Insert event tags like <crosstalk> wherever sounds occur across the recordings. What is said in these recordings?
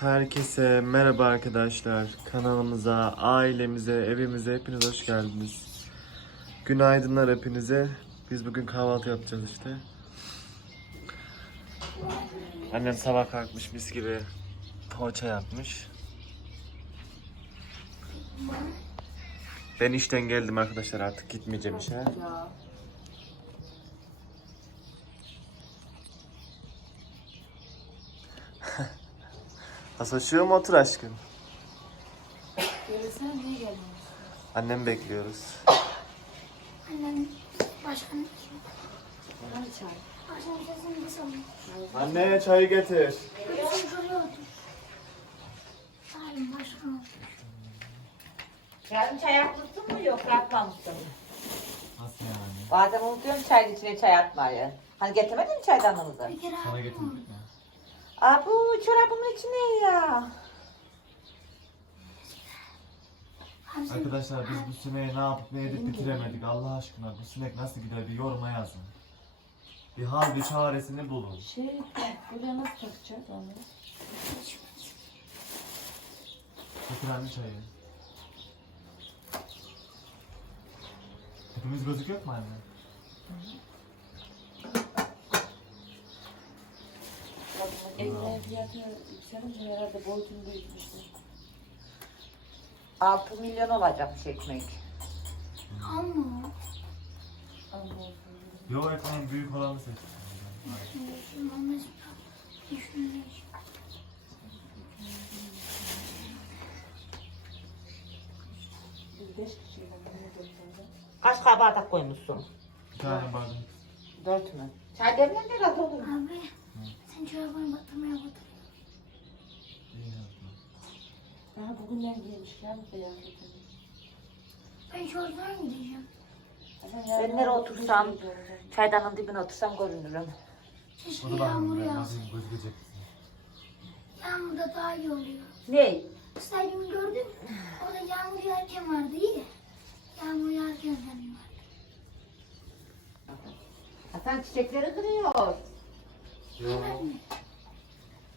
Herkese merhaba arkadaşlar. Kanalımıza, ailemize, evimize hepiniz hoş geldiniz. Günaydınlar hepinize. Biz bugün kahvaltı yapacağız işte. Annem sabah kalkmış mis gibi poğaça yapmış. Ben işten geldim arkadaşlar artık gitmeyeceğim işe. Mu otur aşkım? Söylesene niye gelmiyorsun? Annem bekliyoruz. Annem başkanım. Hani çay? Akşam sesini kısalım. Anne çayı getir. Gözüm şuraya otur. Salim başkanım. Yarın çay atmışsın mı yok atmamışsın mı? Nasıl yani? Bazen unutuyorum çayın içine çay atmayı. Hani getirmedin mi çaydanlığınızı? Bir kere Sana mi? Aa bu çorabın içine ya. Hamza- Arkadaşlar biz bu sineği ne yapıp ne edip bitiremedik Allah aşkına bu sinek nasıl gider bir yoruma yazın. Bir hal bir çaresini bulun. Şey, buraya nasıl takacağız onu? Getir anne çayı. Hepimiz gözüküyor mu anne? Evine fiyatı yükselince herhalde boyutunu büyütmüşler. 6 milyon olacakmış ekmek. Ama Ama olsun. Yo ekmeğin büyük olanı kişiyiz ama ne dönüşünde. Kaç kadar bardak koymuşsun? Bir tane bardak. Dört mü? Çay demlen biraz olur. Abi sen çorabını batırmaya batır. Daha bugünden giymişler beyaz getirdim. Ben şuradan gideceğim. Ben nereye otursam, çaydanın dibine otursam görünürüm. Keşke O da yağmur yağsın. Yağmurda daha iyi oluyor. Ne? Stadyumu gördün mü? Orada yağmur yağarken vardı iyi. Yağmur yağarken senin var. Hasan çiçekleri kırıyor.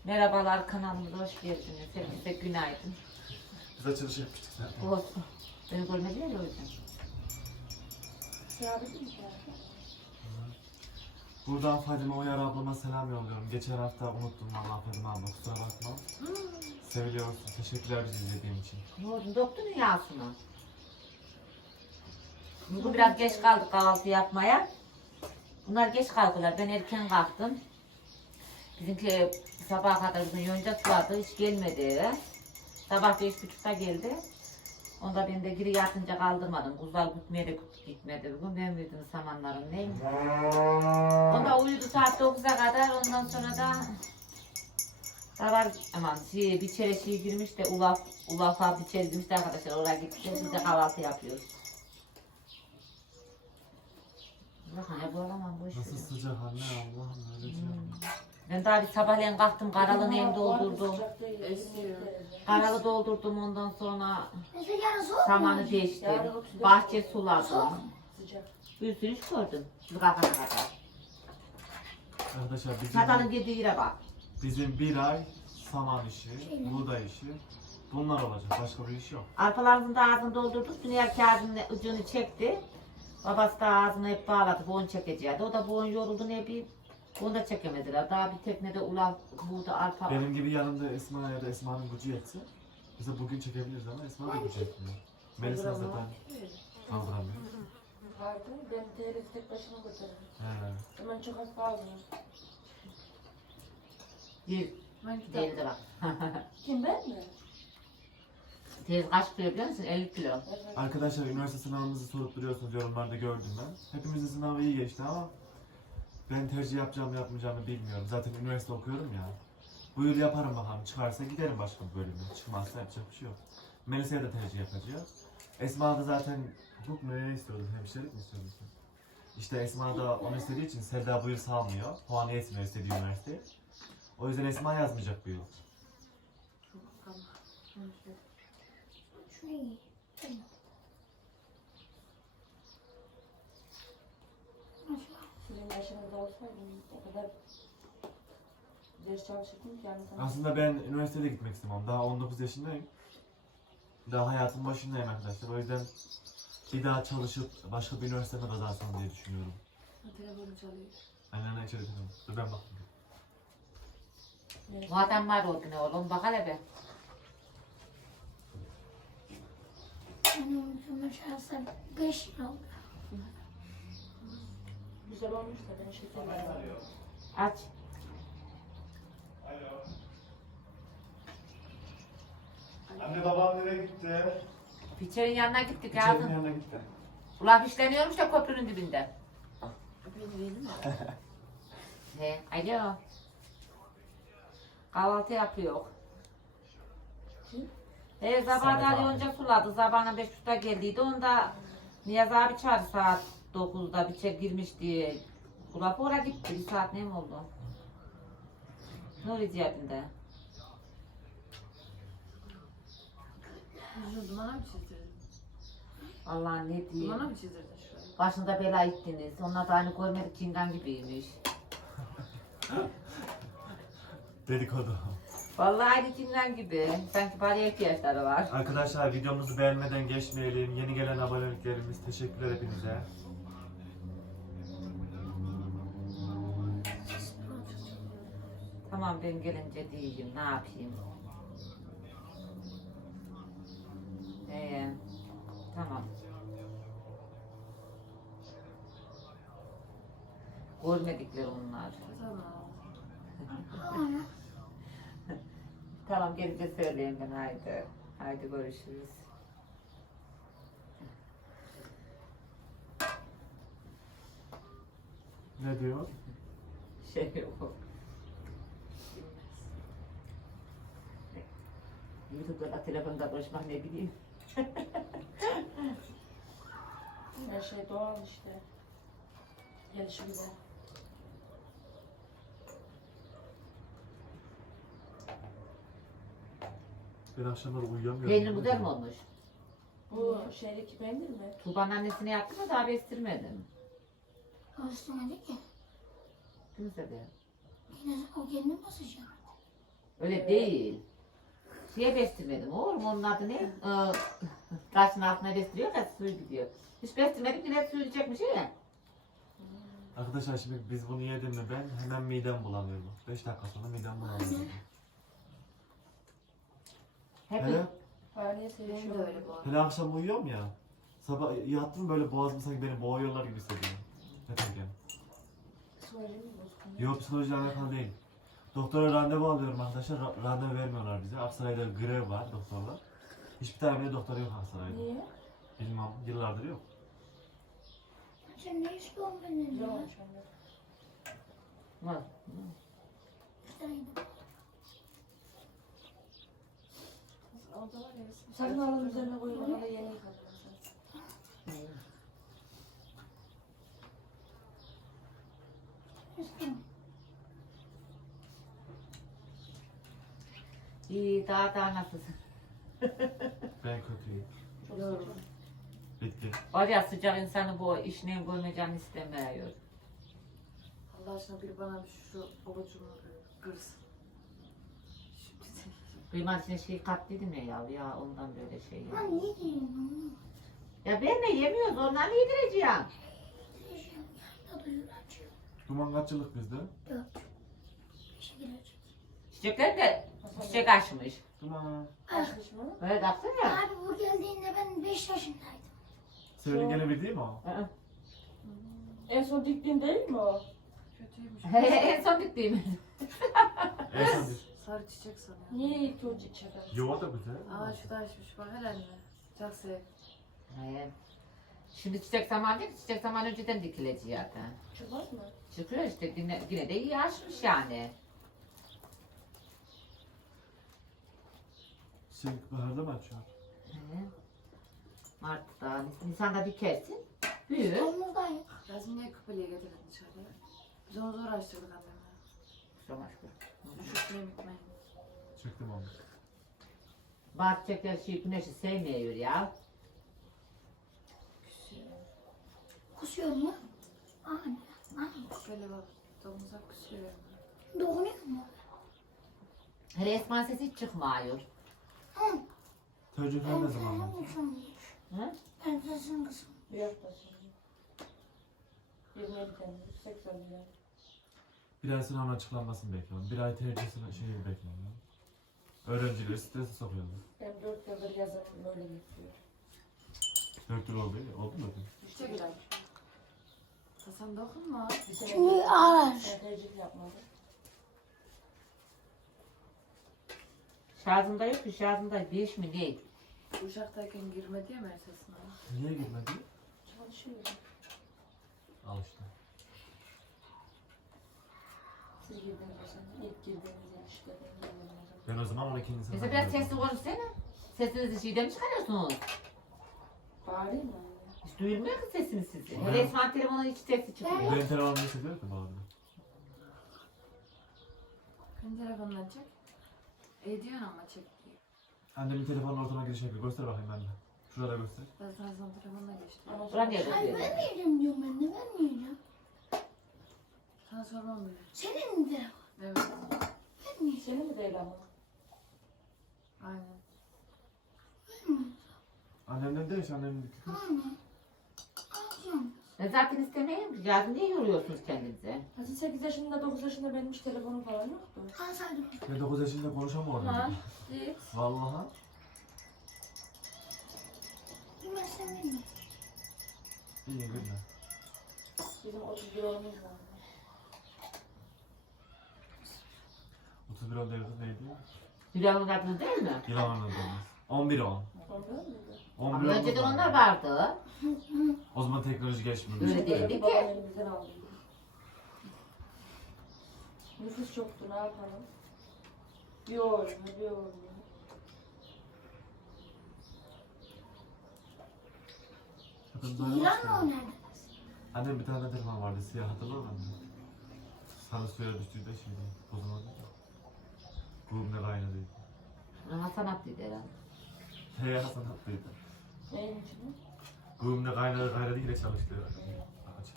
Merhabalar kanalımıza hoş geldiniz. Hepinize günaydın. Biz açılış yapmıştık zaten. Olsun. Beni görmediler ya o yüzden. Mi? Buradan Fadime Uyar ablama selam yolluyorum. Geçen hafta unuttum valla Fadime abla kusura bakma. Seviliyorsun. Teşekkürler bizi izlediğin için. Ne oldu? Doktor dünyasına. Bugün biraz geç kaldık kahvaltı yapmaya. Bunlar geç kalktılar. Ben erken kalktım. Bizimki sabaha kadar bizim yonca suladı. Hiç gelmedi eve. Sabah beş buçukta geldi. Onda ben de geri yatınca kaldırmadım. Kuzular gitmeye de gitmedi bugün. Ben verdim samanların neyim. Onda uyudu saat 9'a kadar. Ondan sonra da da var aman şey, bir çere şey girmiş de ulaf ulafa bir çere girmiş de arkadaşlar oraya gittik. Biz de kahvaltı yapıyoruz. Bakın ya bu alamam boş. Nasıl sıcak anne Allah'ım öyle diyorum. Ben daha bir sabahleyin kalktım karalı nem doldurdum. Esiyor. Karalı doldurdum ondan sonra samanı değiştim. Bahçe suladım. Bir sürü iş gördüm. Siz kalkana kadar. Arkadaşlar bizim, Satanın girdiği yere bak. bizim bir ay saman işi, buğday işi bunlar olacak. Başka bir iş yok. Arpalarımızın da ağzını doldurduk. Dünya kağıdının ucunu çekti. Babası da ağzını hep bağladı. Boğun çekeceğiydi. O da boğun yoruldu ne bir bunu da çekemediler. Daha bir teknede ulaf buğda arpa var. Benim gibi yanımda Esma ya da Esma'nın gücü yetse bize bugün çekebiliriz ama Esma da gücü yetmiyor. Melisa zaten kaldıramıyor. Vardı. Ben TL'si tek başıma götürdüm. He. Hemen çok az fazla. Bir değildi bak. Kim ben mi? Teyze kaç kilo biliyor musun? 50 kilo. Evet. Arkadaşlar üniversite sınavımızı sorup duruyorsunuz yorumlarda gördüm ben. Hepimizin sınavı iyi geçti ama ben tercih yapacağım yapmayacağımı bilmiyorum. Zaten üniversite okuyorum ya. Bu yıl yaparım bakalım. Çıkarsa giderim başka bir bölüme. Çıkmazsa yapacak bir şey yok. Melisa'ya da tercih yapacağız. Esma da zaten hukuk mu ne istiyordu? Hemşirelik mi istiyordu? İşte Esma da onu istediği için Selda bu yıl salmıyor. Puanı yetmiyor istediği üniversiteye. O yüzden Esma yazmayacak bu yıl. Şu iyi. Nasıl? Sizin yaşınızda olsaydım o kadar Ders çalışırdım ki yani. Aslında ben üniversitede gitmek istemem. Daha 19 yaşındayım. Daha hayatın başındayım arkadaşlar. O yüzden bir daha çalışıp başka bir üniversitede kazansam diye düşünüyorum. Telefonum çalıyor. Aynen içeri gidelim. Dur ben bakayım. Bu adam var o ne oğlum bak hele be. Benim uykumu çalsam 5 yıl oldu. Güzel olmuş da ben şekerli. Aç. Anne babam nereye gitti? Piçerin yanına gittik İçerinin yazın. yanına gitti. Ulan fişleniyormuş da köprünün dibinde. Beni mi? He, alo. Kahvaltı yapıyor. He, Samet sabahdan abi. önce suladı. Sabahına beş buçukta geldiydi. Onda Niyaz abi çağırdı saat 9'da bir çek girmiş diye. Kulak oraya gitti. Bir saat ne oldu? Nuri cebinde. Vücudu bana mı çizdirdin? Allah ne diyeyim. Bana mı çizdirdin şurayı? Başında bela ittiniz. Onlar da aynı görmedik cingan gibiymiş. <laughs> Dedikodu. Vallahi aynı cingan gibi. Sanki paraya ihtiyaçları var. Arkadaşlar videomuzu beğenmeden geçmeyelim. Yeni gelen aboneliklerimiz teşekkürler hepinize. Tamam ben gelince diyeyim ne yapayım. Ee, tamam. Görmedikleri onlar. Tamam. Ama <laughs> Tamam gelince söyleyeyim ben haydi. Haydi görüşürüz. Ne diyor? Şey yok. YouTube'da telefonda konuşmak ne bileyim. <laughs> Her şey doğal işte. Gelişimde. Ben akşamları uyuyamıyorum. Peynir güzel mi olmuş? Bu şeydeki peynir mi? Tuğba'nın annesine yaptım da daha bestirmedim. Ağustos'ta ki Kimse de. yine o kendini basacağım. Öyle değil. Şeye bestirmedim oğlum onun adı ne? Ee, taşın altına bestiriyor da suyu gidiyor. Hiç bestirmedim yine suyu gidecekmiş ya. Arkadaşlar şimdi biz bunu yedim mi ben hemen midem bulanıyor. 5 dakika sonra midem bulanıyor. Hep Hele, Benim sevişiyor. de öyle bu arada. hele akşam uyuyorum ya. Sabah yattım böyle boğazım sanki beni boğuyorlar gibi hissediyorum. Yatarken. Psikolojim mi bozuk? Yok psikolojiyle alakalı değil. Doktora randevu alıyorum arkadaşlar. Ra- randevu vermiyorlar bize. Aksaray'da grev var doktorlar. Hiçbir tane bile doktor yok Aksaray'da. Niye? Bilmem yıllardır yok. Sen ne ya? olmuş anne. var. Var. Sakın alın üzerine koyun. Ona da yeni yıkadım mesela. İstiyorum. İyi daha daha nasılsın? <laughs> Ben kötüyüm. Sıcak. Bitti. Var ya sıcak insanı bu işine görmeyeceğini istemiyor. Allah aşkına bir bana bir şu babacığımı kırsın. Şimdi de- Kıyma içine şey kattıydım ya ya, ya ondan böyle şey ya. Lan ne diyorsun? Ya ben de yemiyoruz ondan yedireceğim. Diyeceğim ya. Açıyor. Duman kaç yıllık bizde? Dört. Beşe girecek. Çiçekler de çiçek açmış. Duman. Açmış mı? Böyle baksana ya. Abi bu geldiğinde ben 5 yaşındaydım. Senin değil mi o? Hı. En son diktiğin değil mi o? Kötüymüş. <laughs> en son gittiğimiz. En son bir. Sarı çiçek sanıyorum. Niye ilk önce çeker? Yo da güzel. Aa şu da açmış bak hele anne. Çok sev. He. Şimdi çiçek zamanı değil çiçek zamanı önceden dikileceği zaten. Çıkmaz mı? Çıkıyor işte yine, yine de iyi açmış yani. Şey baharda mı açıyor? He. Mart'ta, Nis- Nisan'da dikersin. Büyür. Temmuz'dayım. Lazım niye küpeliğe getirdin dışarıya? Biz onu zor açtırdık annemle. Çok aşkım. Üşütmeyi bitmeyin. Çektim onu. Bazı çiçekler şey güneşi sevmiyor ya. Kusuyor mu? Anne. Anne. Küpeli bak. Domuza kusuyor. Dokunuyor mu? Esma sesi hiç çıkmıyor. Tercih Ben ne zaman? kızım. Hı? Ben senin kızım. Yok da şimdi. 27 Temmuz, 80 lira. Bir ay sınavın açıklanmasını bekliyorum. Bir ay tercihsini şeyi bekliyorum. Öğrencileri strese sokuyorlar. Ben 4 yıldır yazarım böyle geçiyor. Dört yıl oldu ya. Oldu mu? İşte girer. Sen dokunma. Bir sene Şimdi ağlar. tercih yapmadım. Şarjında yok ki şarjında bir iş mi değil. Uşaktayken girmedi ya mersesine. Niye girmedi? Çalışıyor. Al işte. Siz girdiğiniz zaman, ilk girdiğiniz ilişkide Ben o zaman 12. sınıfa Mesela biraz gidiyordum. sesli konuşsana. Sesinizi şeyden mi çıkarıyorsunuz? Bağırayım mı? Hiç duyulmuyor ki sesiniz sizin. Ben- Hele Esma telefonun hiç sesi çıkmıyor. Ben telefonumu hissediyor ki bağlı. Kendi telefonundan çek. E diyorsun ama çek diyor. Annemin telefonun ortama giriş yapıyor. Göster bakayım anne. Şurada göster. Ben sana sana telefonuna geçtim. Ama niye Hayır bakıyor? vermeyeceğim diyorum ben de vermeyeceğim. Sana sormam bile. Senin mi telefon? Evet. Vermeyeceğim. Senin mi değil ama? Aynen. Annemden değil, annemin Anne. Alacağım. Ben zaten istemeyeyim. Yardım niye yoruyorsunuz kendinize? Hadi 8 yaşında 9 yaşında benim hiç telefonum falan yoktu. Alsaydım. Ben 9 yaşında konuşamıyorum. Ha. Git. Vallahi. Bilmezsem bilmem. İyi günler. Bizim 31 oğlumuz var. 31 10 devlet neydi? Hülya'nın adını değil mi? Yılan anladığımız. 11 10. Ondan mıydı? 11 Önceden oldu onlar vardı. O zaman teknoloji geçmiyor. Öyle değildi ki. Babam elimizden aldı. Nüfus çoktu ne yapalım? Bir oğlum, bir oğlum. Aynı başta. mı o nerede? Annem bir tane telefon vardı siyah hatırlar mısın? Sana suya düştüğü de şeydi. Bozulmadı. Gurme kaynadıydı. Hasan attıydı herhalde. Hey Hasan hattıydı. Neyin içinde? Gurme kaynadı kaynadı yine çalıştı. Aç.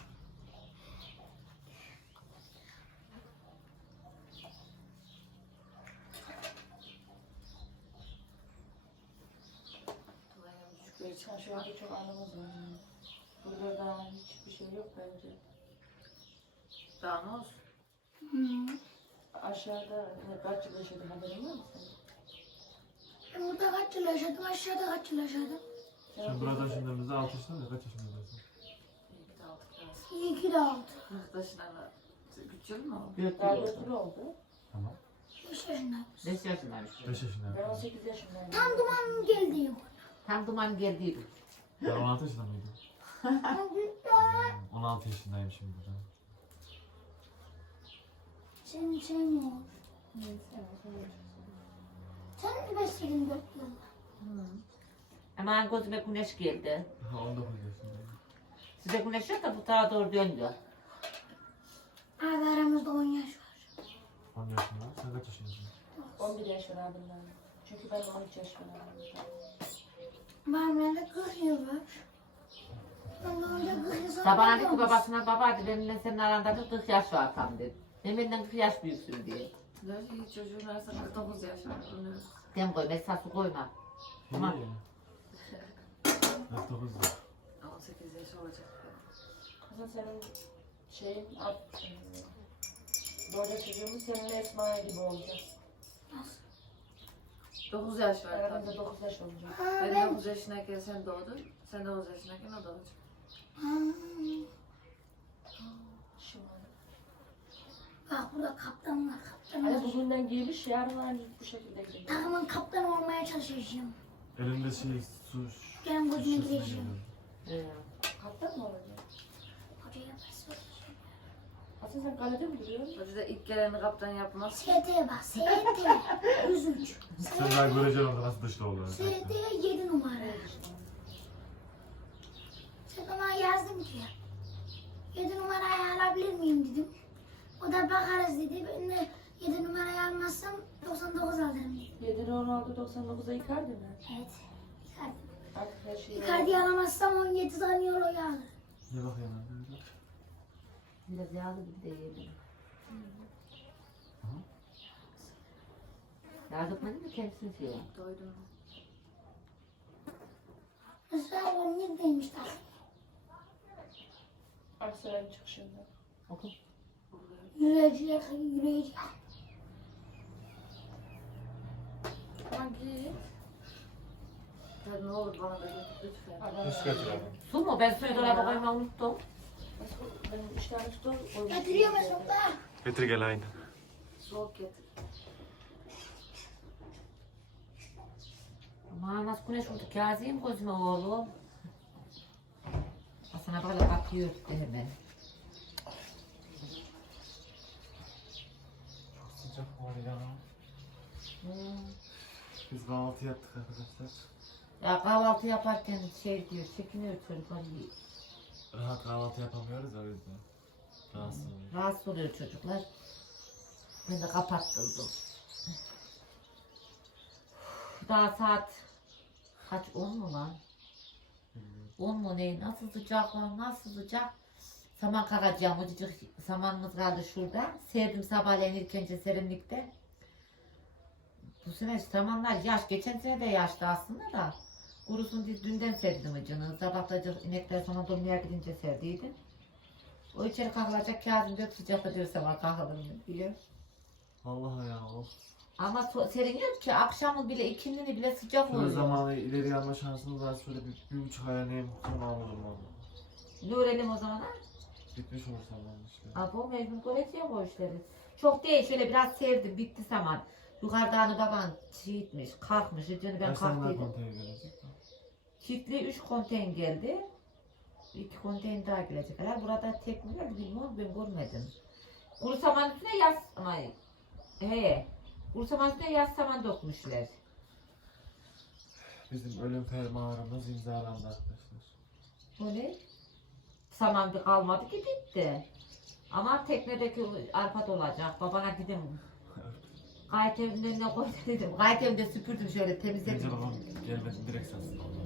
Böyle çarşılarda çok anımız var. Burada da hiçbir şey yok bence. Daha ne olsun? Hı. Aşağıda ne kaç yıl yaşadı haberin var mı senin? Ben burada kaç yıl yaşadım, aşağıda kaç yıl yaşadım. Sen burada şimdi 6 yaşında mı? Kaç aldık biraz. İyi ki de aldı. Arkadaşına da güçlü mü oldu? Dört Daha yıl dört oldu. oldu. Tamam. 5 yaşındayım. Beş yaşındaymış. 5 yaşında. Ben 18 yaşındayım. Tam dumanım geldi. Tam duman geldiydi. Ben 16 yaşında mıydım? Ben büyükler. 16 yaşındayım şimdi burada. Senin şeyin ne olur? Sen mi besledin 4 yılda? Hemen gözüme güneş geldi. Ha 19 yaşındayım. Size güneş yok da bu tarafa doğru döndü. Abi aramızda 10 yaş var. 10 yaşında. Sen kaç yaşındasın? 11 yaş var abimden. Çünkü ben 13 yaş var abimden. De 40 yıl var. Ben de önce 40 yıl sonra Sabahına dedi ki babasına baba dedi benimle senin aranda dedi, 40 yaş var tam dedi. Ben benden 40 yaş büyüksün diye. Çocuğun arasında 49 yaş var. Onu Dem koy mesafı koyma. Tamam. İyi. 49 yaş. 18 yaş olacak. Hasan senin şeyin at, Böyle çocuğumuz seninle Esma'ya gibi olacak. 9 yaş var Aramızda tabii. 9 yaş olacak. Ben ben... 9 yaşındayken sen doğdun. Sen 9 yaşındayken o doğacak. Şimdi. Bak burada kaptan var. Kaptan Hani var. bugünden giymiş yarın aynı bu şekilde giymiş. Takımın kaptanı olmaya çalışacağım. Elinde şey su Gelen gözüne gireceğim. giriyor. Ee, Kaptan mı olacak? Hocaya bas. Hasan sen kalede mi duruyorsun? Hoca da ilk geleni kaptan yapmaz. ST bak. ST. 103. Sen daha göreceksin orada nasıl dışlı oluyor. ST 7 numara. Sen ona yazdım ki. 7 numarayı alabilir miyim dedim. O da bakarız dedi. Ben de 7 numarayı almazsam 99 alırım dedi. 7 Ronaldo 99'a Icardi mi? Evet. Icardi. Alamazsam 17 tane euroyu alırım. Ne bakıyorsun lan? biraz yağlı gibi de yiyelim. Yardım etmedin mi kendisini diyor. Doydum. Mesela o neredeymiş daha? Aksaray'ın çıkışında. Oku. Yürüyecek, yürüyecek. Ama git. Hadi ne olur bana da götür lütfen. Hoş geldin. Su mu? Ben suyu dolaba koymayı unuttum. Benim üç tane tutar. Getiriyor musun da? Getir gel aynı. Soğuk getir. Aman nasıl güneş vurdu Kazım gözüme oğlum. Sana böyle bakıyor de hemen. Çok sıcak var ya. Hmm. Biz kahvaltı yaptık arkadaşlar. Ya kahvaltı yaparken şey diyor, çekiniyor çocuklar. Rahat kahvaltı yapamıyoruz o yüzden. Rahatsız oluyor. Rahatsız oluyor çocuklar. Ben de kapattırdım. Daha saat kaç? 10 mu lan? 10 mu ne? Nasıl sıcak lan? Nasıl sıcak? Saman kakacağım. Ucacık samanımız kaldı şurada. Serdim sabahleyin ilk önce serinlikte. Bu sene samanlar yaş. Geçen sene de yaşlı aslında da. Kurusun diye dünden serdim ucunu. Sabahtacık inekler sana dolmaya gidince serdiydim. O içeri kalkılacak Kazım diyor sıcakta diyor sabah kalkalım diyor. Vallahi ya of. Ama so- serin yok ki akşamın bile ikindini bile sıcak Şöyle oluyor. zamanı ileri alma şansımız var. Şöyle bir, bir buçuk aya neyim sonra alırım onu. Ne öğrenelim o zaman ha? Bitmiş olur zaman işte. Abo mecbur göreceğim o işleri. Çok değil şöyle biraz sevdim bitti zaman. Yukarıdan baban çiğitmiş kalkmış. Dün ben Kaç tane daha kalktıydım. gelecek? Çiftli 3 konteyn geldi. 2 konteyn daha gelecek. Herhalde burada tek mi geldi bilmiyorum ben görmedim. Kuru saman üstüne yaz amayı. He. Kuru saman üstüne yaz saman dökmüşler. Bizim ölüm fermanımız imzalandı arkadaşlar. O ne? Saman bir kalmadı ki bitti. Ama teknedeki arpa dolacak. Babana gidin. <laughs> Gayet evinin önüne koy dedim. Gayet evinde süpürdüm şöyle temizledim. Gece babam gelmedi direkt onu.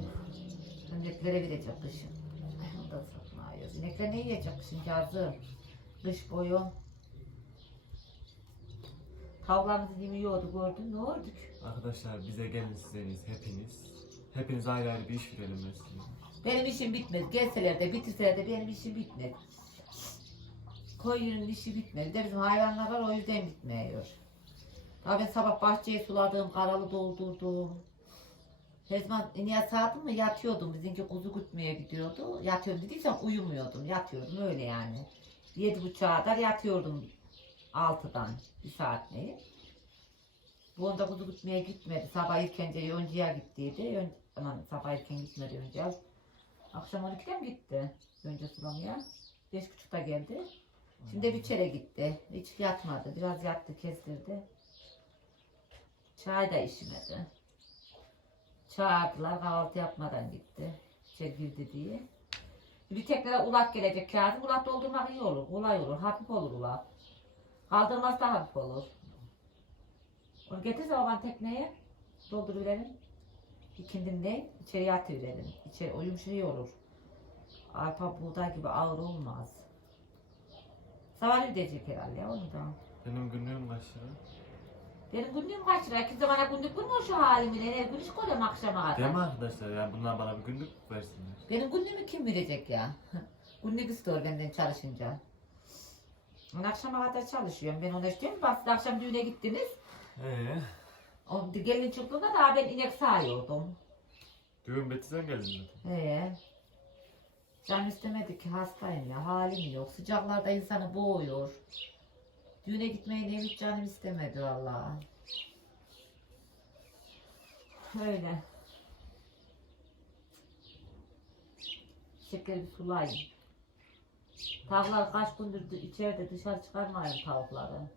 İneklere verecek kışın. Onu da satmıyoruz. İnekler ne yiyecek kışın yazı? Kış boyu. Tavlarımızı yemiyordu gördün ne olduk? Arkadaşlar bize gelin sizeniz hepiniz. Hepiniz ayrı ayrı bir iş verelim size. Benim işim bitmez. Gelseler de bitirseler de benim işim bitmez. Koyunun işi bitmez. De bizim hayvanlar var o yüzden bitmiyor. Daha ben sabah bahçeyi suladım, karalı doldurdum. Her zaman niye saatim mi yatıyordum. Bizimki kuzu gütmeye gidiyordu. Yatıyorum dediysem uyumuyordum. Yatıyordum öyle yani. Yedi buçuğa kadar yatıyordum. Altıdan bir saat neyi. Bu onda kuzu gütmeye gitmedi. Sabah ilkence yoncuya gittiydi. Yon... Aman sabah erken gitmedi yoncuya. Akşam 12'de mi gitti? Önce sulamaya. Beş buçukta geldi. Şimdi bir çere gitti. Hiç yatmadı. Biraz yattı kestirdi. Çay da içmedi. Çağırdılar kahvaltı yapmadan gitti. İçeri girdi diye. Bir tekrar ulak gelecek kağıdı. Ulak doldurmak iyi olur. Kolay olur. Hafif olur ulak. Kaldırması da hafif olur. Onu getirse baban tekneye. Dolduruverelim. İkindinde içeri atıverelim. İçeri o yumuşak olur. Arpa buğday gibi ağır olmaz. Sabah ödeyecek herhalde onu da. Benim günlüğüm kaç? Benim günlüğüm kaç lira? Kimse bana günlük bulmuyor şu halimi. Her gün iş koyuyorum akşama kadar. Değil mi arkadaşlar? Yani bunlar bana bir günlük versinler. Benim günlüğümü kim verecek ya? <laughs> Günlük istiyor benden çalışınca. Ben akşama kadar çalışıyorum. Ben ona istiyorum. Bak siz akşam düğüne gittiniz. Eee? O gelin çıktığında daha ben inek sağıyordum. Düğün bitti sen geldin zaten. Ee, can istemedi ki hastayım ya. Halim yok. Sıcaklarda insanı boğuyor. Düğüne gitmeyi de hiç canım istemedi valla. Öyle. Şekeri bir sulayayım. Tavuklar kaç gündür içeride dışarı çıkarmayayım tavukları.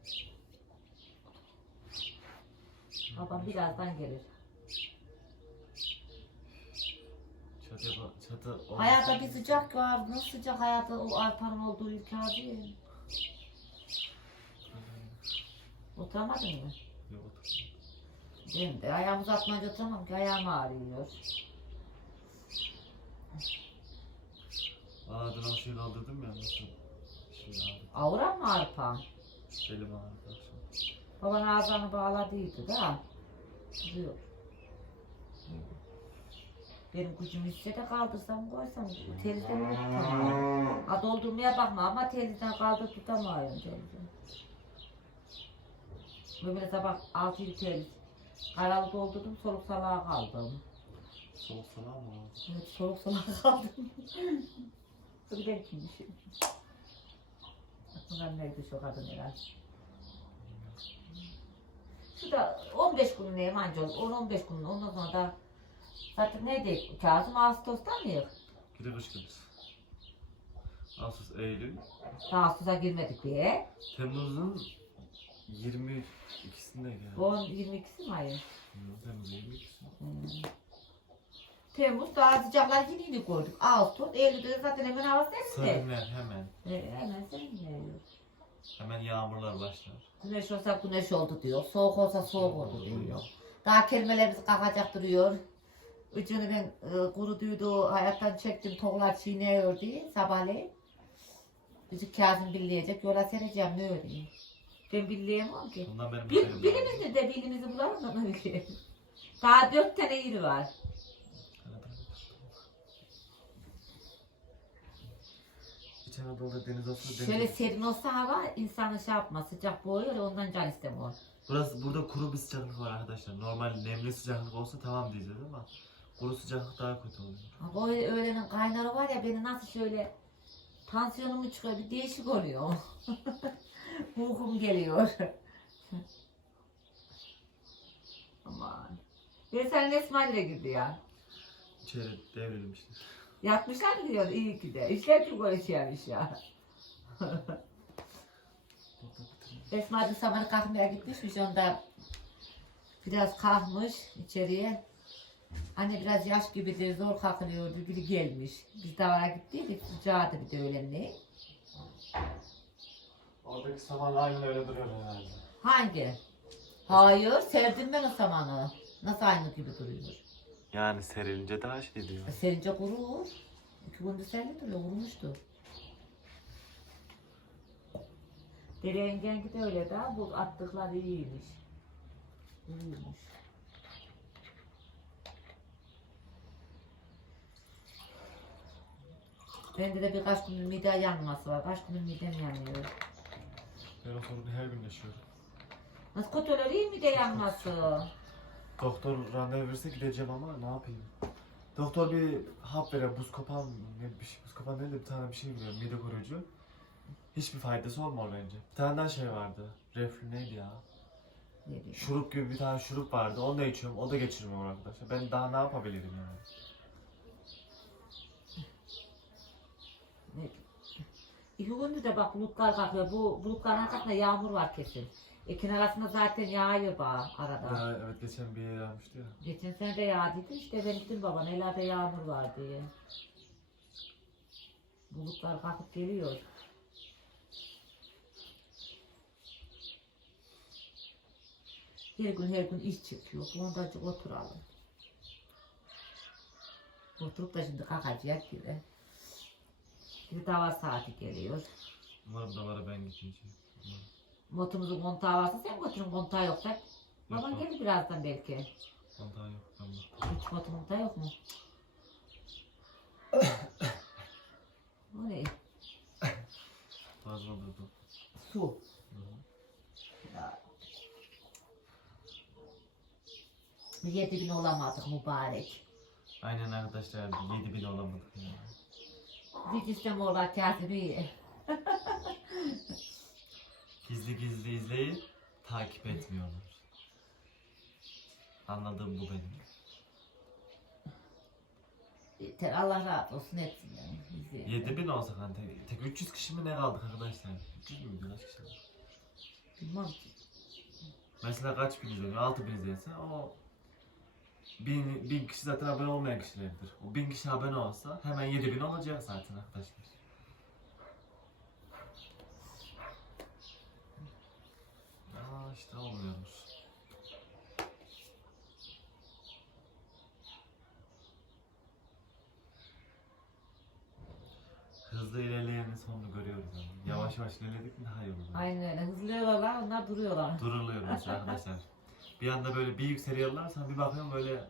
Babam birazdan gelir. Çatı, çatı Hayata bir sıcak var. Nasıl sıcak hayata o arpanın olduğu ülke abi. Oturamadın mı? Yok, otur. Benim de ayağımı uzatmayınca oturamam ki ayağım ağrıyor. Aa dün aşıyı aldırdım ya nasıl? Şimdi ağrıdı. Avuran mı arpa? Belim ağrıdı akşam. Baban ağzını bağladıydı da. Duruyor. Benim gücüm hisse de kaldırsam koysam telizden de tutamıyorum. Ha doldurmaya bakma ama telizden kaldır tutamıyorum telizden. Böyle sabah 6 teliz. Karalı doldurdum soluk salağa kaldım. Soğuk sana mı? Evet soluk salağa kaldım. <laughs> Bu ben kimmişim. Bunlar neydi şu kadın herhalde. Şu da 15 gün ne yabancı oldu. 10-15 gün ondan sonra da zaten neydi? Kazım Ağustos'ta mıyız? Gide kış gelir. Ağustos, Eylül. Ağustos'a girmedik be. Temmuz'un 22'sinde geldi. Bu 22'si mi ayı? Hı, Temmuz'un 22'si. Hmm. Temmuz daha sıcaklar yine yine gördük. Ağustos, Eylül'de zaten hemen hava serindi. Serinler hemen. Evet, hemen serinliyor. Hemen yağmurlar başlar. Güneş olsa güneş oldu diyor. Soğuk olsa soğuk oldu diyor. Daha kelimelerimiz kalkacak duruyor. Ucunu ben e, kuruduydu, hayattan çektim, toklar çiğniyor diye sabahleyin. Bizi Kazım billeyecek, yola sereceğim ne öyleyim. Ben billeyemem ki. Bundan benim Bir, haberim birimiz de bilimizi bulalım da böyle. Daha dört tane yeri var. İç Anadolu'da deniz olsa deniz Şöyle serin olsa hava insanı şey yapmaz, sıcak boğuyor ondan can istemiyor. Burası burada kuru bir sıcaklık var arkadaşlar. Normal nemli sıcaklık olsa tamam diyeceğiz ama kuru sıcaklık daha kötü oluyor. Ha, Bu öğlenin kaynarı var ya beni nasıl şöyle tansiyonumu çıkıyor bir değişik oluyor. <laughs> Uykum geliyor. <laughs> Aman. Ben sen Esma ile girdi ya. İçeri devrilmişti. Yatmışlar mı diyor iyi ki de. İşler çok uğraşıyormuş ya. <laughs> Esma bir sabah kalkmaya gitmişmiş onda biraz kalkmış içeriye. Anne biraz yaş gibidir zor kalkılıyordu biri gelmiş. Biz davara gittiydik sıcağıydı bir de öğlenleyin. Oradaki saman aynen öyle duruyor herhalde. Hangi? Hayır sevdim ben o samanı. Nasıl aynı gibi duruyor? Yani serilince daha şey diyor. E, Serince kurur. İki gündür serin duruyor kurumuştu. Dere yengenki de öyle daha bu attıkları iyiymiş. İyiymiş. Bende de birkaç gündür mide yanması var. Kaç gündür midem yanıyor. Ben o sorunu her gün yaşıyorum. Nasıl kötü olur iyi mide yanması? Doktor randevu verirse gideceğim ama ne yapayım? Doktor bir hap veriyor, buz kopan, ne bir şey, buz kopan değil de bir tane bir şey veriyor, mide koruyucu. Hiçbir faydası olmuyor bence. Bir tane daha şey vardı, reflü neydi ya? Ne diyeyim? Şurup gibi bir tane şurup vardı, onu da içiyorum, o da geçirmiyor arkadaşlar. Ben daha ne yapabilirim yani? Ne diyeyim? İki gündür de bak bulutlar kalkıyor. Bu bulutların arkasında yağmur var kesin. Ekin arasında zaten yağıyor bak arada. Ya, evet geçen bir yere yağmıştı ya. Geçen sene de yağdıydı işte ben gittim baba nelerde yağmur var diye. Bulutlar kalkıp geliyor. Her gün her gün iş çekiyor. Bondacık oturalım. Oturup da şimdi kalkacak gibi. Bir davar saati geliyor. Umarım dalara ben gidince. Motumuzun kontağı varsa sen götürün kontağı yoksa. Baban gelir birazdan belki. Kontağı yok. Tamam. Hiç motumuzda yok mu? o ne? Fazla durdu. Su. Hı hı. Ya. Yedi bin olamadık mübarek. Aynen arkadaşlar 7000 olamadık ya. Hiç istemiyorlar kâsibi. Gizli gizli izleyip takip etmiyorlar. Anladığım bu benim. Yeter Allah razı olsun etsin yani. izleyin. 7000 olsak hani tek, tek 300 kişi mi ne kaldık arkadaşlar? 300 mü kaç kişi var? Bilmem ki. Mesela kaç bin izleniyor? 6000 izlense o bin, bin kişi zaten abone olmayan kişilerdir. O bin kişi abone olsa hemen 7000 olacak zaten arkadaşlar. Aa işte olmuyormuş. Hızlı ilerleyenin sonunu görüyoruz ama. Yavaş yavaş ilerledik mi daha iyi olur. Aynen öyle. Hızlıyorlar onlar duruyorlar. Duruluyor mesela arkadaşlar. <laughs> Bir anda böyle bir yükseliyorlar sonra bir bakıyorum böyle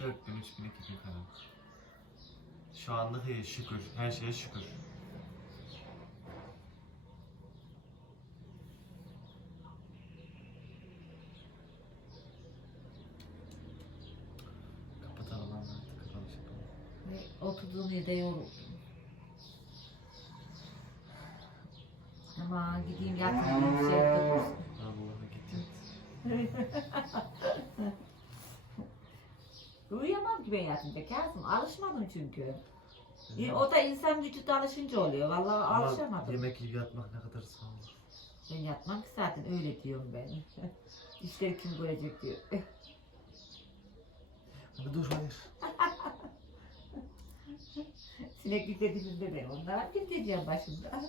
4000, 3000, 2000 falan. Şu anlık iyi şükür. Her şeye şükür. Kapatalım artık. Kapanış yapalım. Ve Oturduğum yerde. Ama gideyim yatayım şey yapayım. <laughs> Uyuyamam ki ben yatınca Kazım. Alışmadım çünkü. E, O da insan vücudu alışınca oluyor. Vallahi Ama alışamadım. Yemek yiyip yatmak ne kadar sağ ol. Ben yatmam ki zaten öyle diyorum ben. <laughs> İşleri kim görecek diyor. Hadi dur hayır. Sinek dediğimizde ben onlara bir diyeceğim başımda.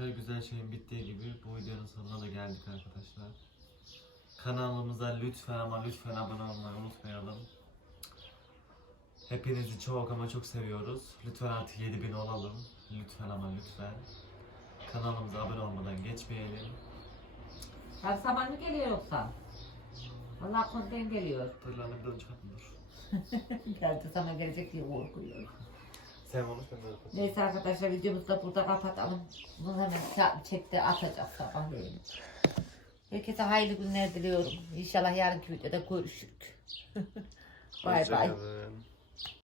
Her güzel şeyin bittiği gibi bu videonun sonuna da geldik arkadaşlar. Kanalımıza lütfen ama lütfen abone olmayı unutmayalım. Hepinizi çok ama çok seviyoruz. Lütfen artık 7000 olalım. Lütfen ama lütfen. Kanalımıza abone olmadan geçmeyelim. Her zaman mı geliyor yoksa? Vallahi konten geliyor. Tırlarını bir çıkartın dur. <laughs> Geldi zaman gelecek diye korkuyorum. Sen konuş ben yapayım. Neyse arkadaşlar videomuzu da burada kapatalım. Bunu hemen sa- çekti atacak sabahleyin. Herkese hayırlı günler diliyorum. İnşallah yarınki videoda görüşürük. <laughs> bay bay. Hoşçakalın.